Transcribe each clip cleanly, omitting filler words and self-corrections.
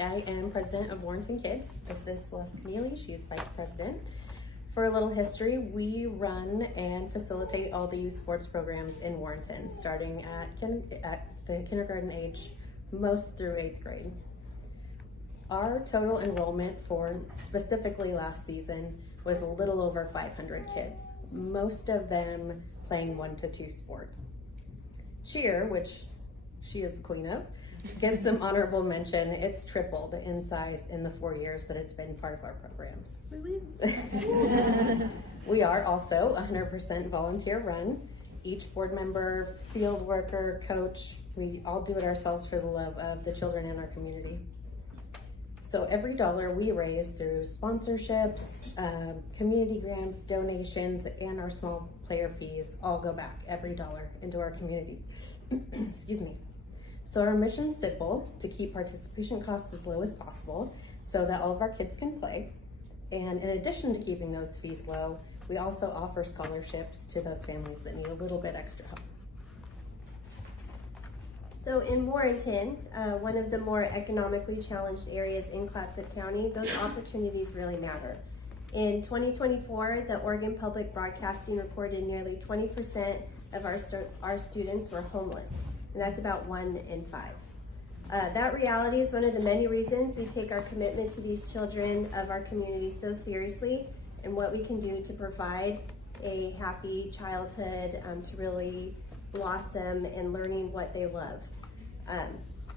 I am president of Warrenton Kids. This is Celeste Keneally. She is vice president. For a little history, we run and facilitate all the youth sports programs in Warrenton, starting at the kindergarten age, most through 8th grade. Our total enrollment for specifically last season was a little over 500 kids, most of them playing 1 to 2 sports. Cheer, which she is the queen of, gets some honorable mention. It's tripled in size in the 4 years that it's been part of our programs. We are also 100% volunteer run. Each board member, field worker, coach, we all do it ourselves for the love of the children in our community. So every dollar we raise through sponsorships, community grants, donations, and our small player fees all go back, every dollar, into our community. Excuse me. So our mission is simple: to keep participation costs as low as possible so that all of our kids can play. And in addition to keeping those fees low, we also offer scholarships to those families that need a little bit extra help. So in Warrenton, one of the more economically challenged areas in Clatsop County, those opportunities really matter. In 2024, the Oregon Public Broadcasting reported nearly 20% of our students were homeless, and that's about 1 in 5. That reality is one of the many reasons we take our commitment to these children of our community so seriously, and what we can do to provide a happy childhood, to really blossom and learning what they love.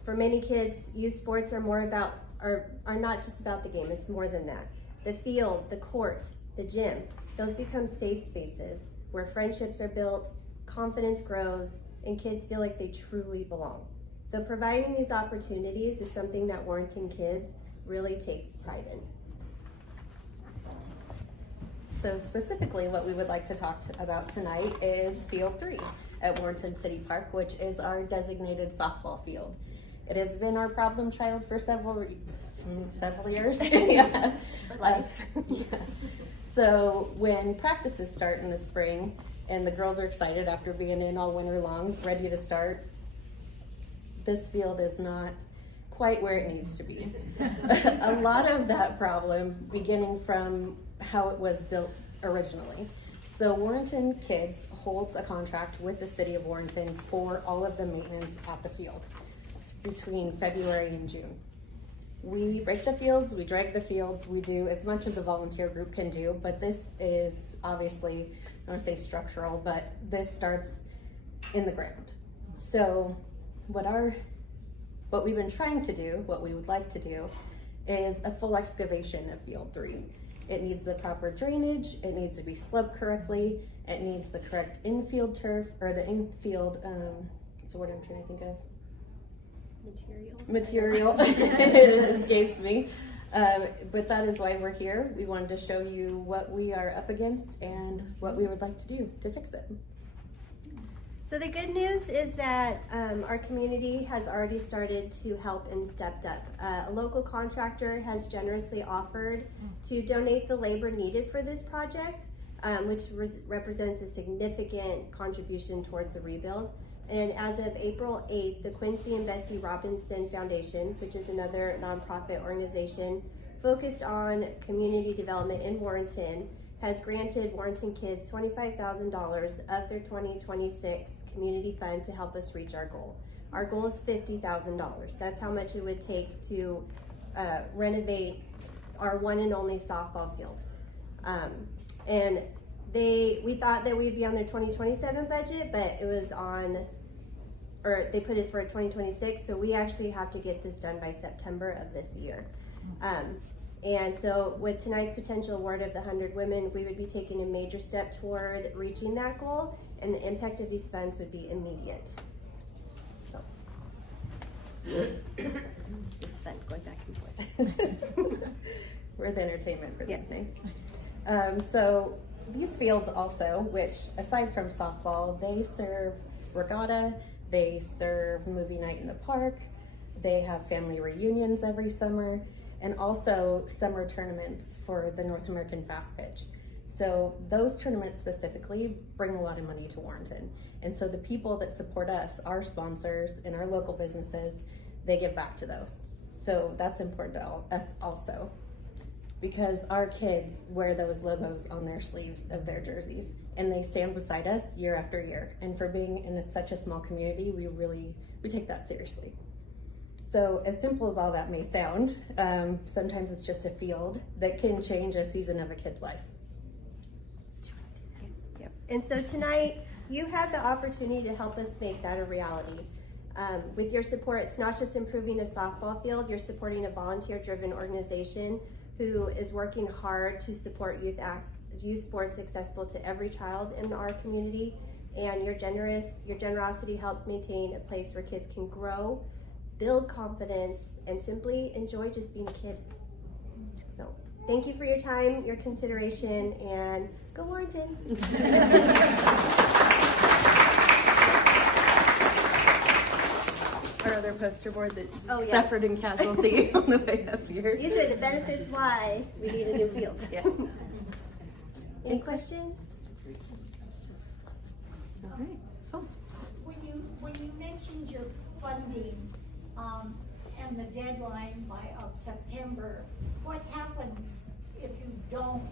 For many kids, youth sports are not just about the game, it's more than that. The field, the court, the gym, those become safe spaces where friendships are built, confidence grows, and kids feel like they truly belong. So providing these opportunities is something that Warrenton Kids really takes pride in. So specifically what we would like to talk about tonight is Field 3 at Warrenton City Park, which is our designated softball field. It has been our problem child for several years. Yeah. For life. Yeah. So when practices start in the spring and the girls are excited after being in all winter long, ready to start, this field is not quite where it needs to be. A lot of that problem beginning from how it was built originally. So Warrenton Kids holds a contract with the city of Warrenton for all of the maintenance at the field between February and June. We rake the fields, we drag the fields, we do as much as the volunteer group can do, but this is obviously, I don't want to say structural, but this starts in the ground. So what we've been trying to do, what we would like to do, is a full excavation of Field 3. It needs the proper drainage, it needs to be slubbed correctly, it needs the correct infield turf, or the infield, so what I'm trying to think of? Material. It escapes me. But that is why we're here. We wanted to show you what we are up against and what we would like to do to fix it. So the good news is that our community has already started to help and stepped up. A local contractor has generously offered to donate the labor needed for this project, which represents a significant contribution towards the rebuild. And as of April 8th, the Quincy and Bessie Robinson Foundation, which is another nonprofit organization focused on community development in Warrenton, has granted Warrenton Kids $25,000 of their 2026 community fund to help us reach our goal. Our goal is $50,000. That's how much it would take to renovate our one and only softball field. And we thought that we'd be on their 2027 budget, but it was they put it for 2026, so we actually have to get this done by September of this year. And so with tonight's potential award of the 100 women, we would be taking a major step toward reaching that goal, and the impact of these funds would be immediate. So. It's fun going back and forth. We're the entertainment for yes. this thing. So these fields also, which aside from softball, they serve regatta, they serve movie night in the park, they have family reunions every summer, and also summer tournaments for the North American Fast Pitch. So those tournaments specifically bring a lot of money to Warrenton. And so the people that support us, our sponsors and our local businesses, they give back to those. So that's important to us also, because our kids wear those logos on their sleeves of their jerseys, and they stand beside us year after year. And for being in such a small community, we take that seriously. So as simple as all that may sound, sometimes it's just a field that can change a season of a kid's life. Yep. And so tonight, you have the opportunity to help us make that a reality. With your support, it's not just improving a softball field, you're supporting a volunteer-driven organization who is working hard to support youth sports accessible to every child in our community. And your generosity helps maintain a place where kids can grow, build confidence, and simply enjoy just being a kid. So thank you for your time, your consideration, and go Warrenton. Our other poster board that yeah. suffered in casualty on the way up here. These are the benefits why we need a new field. Yes. Any questions? All right. Oh. When you mentioned your funding and the deadline of September, what happens if you don't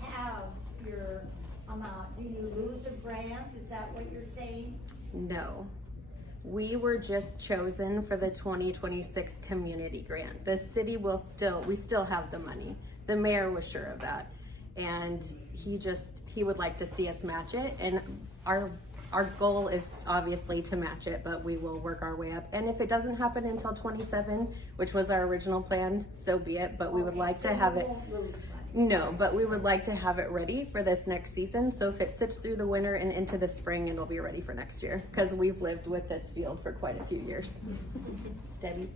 have your amount? Do you lose a grant? Is that what you're saying? No. We were just chosen for the 2026 community grant. The city we still have the money. The mayor was sure of that. And he would like to see us match it. And our goal is obviously to match it, but we will work our way up. And if it doesn't happen until 27, which was our original plan, so be it. But we would like to have it. No, but we would like to have it ready for this next season. So if it sits through the winter and into the spring, it'll be ready for next year, because we've lived with this field for quite a few years. Debbie?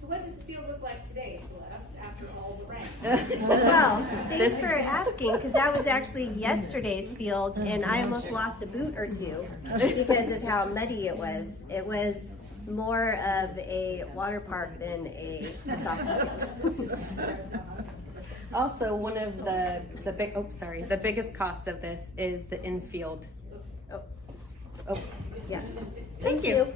So what does the field look like today, Celeste, after all the rain? Well, thanks for asking, because that was actually yesterday's field, and I almost lost a boot or two because of how muddy it was. It was more of a water park than a softball field. Also, one of the biggest costs of this is the infield. Yeah. Thank you.